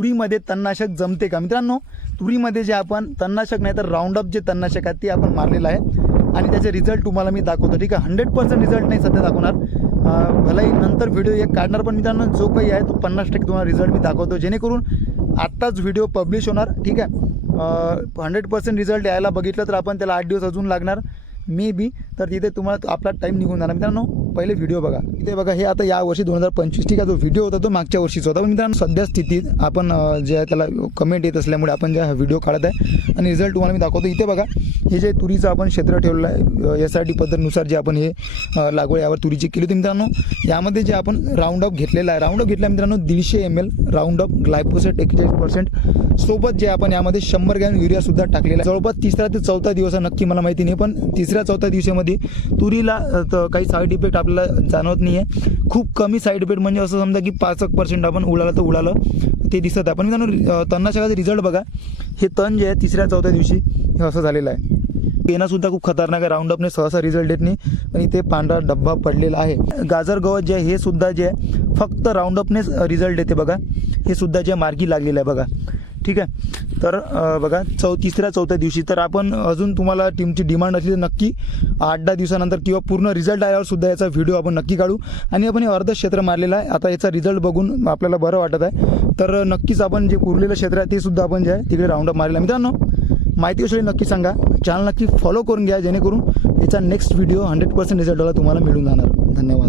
तुरीमध्ये तणनाशक जमते का? मित्रांनो तुरीमध्ये जे आपण तणनाशक नाही तर राऊंडअप जे तणनाशक आहे ते आपण मारलेलं आहे. आणि त्याचे रिझल्ट तुम्हाला मी दाखवतो ठीक आहे? हंड्रेड पर्सेंट रिझल्ट नाही सध्या दाखवणार. भलाही नंतर व्हिडिओ एक काढणार पण मित्रांनो जो काही आहे तो पन्नास टक्के तुम्हाला रिझल्ट मी दाखवतो. जेणेकरून आत्ताच व्हिडिओ पब्लिश होणार ठीक आहे? हंड्रेड पर्सेंट रिझल्ट यायला बघितलं तर आपण त्याला आठ दिवस अजून लागणार मे बी तर तिथे तुम्हाला आपला टाईम निघून जाणार. मित्रांनो पहिले व्हिडिओ बघा. इथे बघा हे आता या वर्षी दोन हजार पंचवीस ठीक आहे जो व्हिडिओ होता तो मागच्या वर्षीचा होता. पण मित्रांनो सध्या स्थितीत आपण जे आहे त्याला कमेंट येत असल्यामुळे आपण जे व्हिडिओ काढत आहे आणि रिझल्ट तुम्हाला मी दाखवतो. इथे बघा हे जे तुरीचं आपण क्षेत्र ठेवलेलं आहे एस आर टी पद्धतीनुसार जे आपण हे लागवड यावर तुरीची केली होती. मित्रांनो यामध्ये जे आपण राऊंड अप घेतलेला आहे राऊंड अप घेतल्या मित्रांनो दीडशे M L round up glyphosate एक्केचाळीस पर्सेंट सोबत जे आपण यामध्ये शंभर ग्रॅम युरिया सुद्धा टाकलेला आहे. जवळपास तिसरा ते चौथा दिवस नक्की मला माहिती नाही पण तिसऱ्या चौथ्या दिवसामध्ये तुरीला काही साईड इफेक्ट आपल्याला जाणवत नाही आहे खूप कमी साईड इफेक्ट म्हणजे असं समजा की पाच एक पर्सेंट आपण उडालं तर उडालं ते दिसत आहे. पण मित्रांनो तणनाशकाचा रिझल्ट बघा. हे तण जे आहे तिसऱ्या चौथ्या दिवशी हे असं झालेलं आहे. पेनासुद्धा खूप खतरनाक आहे. राऊंडअपने सहसा रिझल्ट देत नाही. आणि ते पांढरा डब्बा पडलेला आहे. गाजर गवत जे आहे हे सुद्धा जे आहे फक्त राऊंडअपनेच रिझल्ट देते बघा. हे सुद्धा जे मार्गी लागलेलं आहे बघा. ठीक आहे? तर बघा चौ तिसऱ्या चौथ्या दिवशी. तर आपण अजून तुम्हाला टीमची डिमांड असली तर नक्की आठ दहा दिवसानंतर किंवा पूर्ण रिझल्ट आल्यावर सुद्धा याचा व्हिडिओ आपण नक्की काढू. आणि आपण हे अर्ध क्षेत्र मारलेलं आहे. आता याचा रिझल्ट बघून आपल्याला बरं वाटत आहे. तर नक्कीच आपण जे उरलेलं क्षेत्र आहे ते सुद्धा आपण जे आहे तिकडे राऊंडअप मारलेलं आहे. मित्रांनो माहिती असलेली नक्की सांगा. चॅनल नक्की फॉलो करून घ्या जेणेकरून याचा next video hundred percent result तुम्हाला मिळून जाणार. धन्यवाद.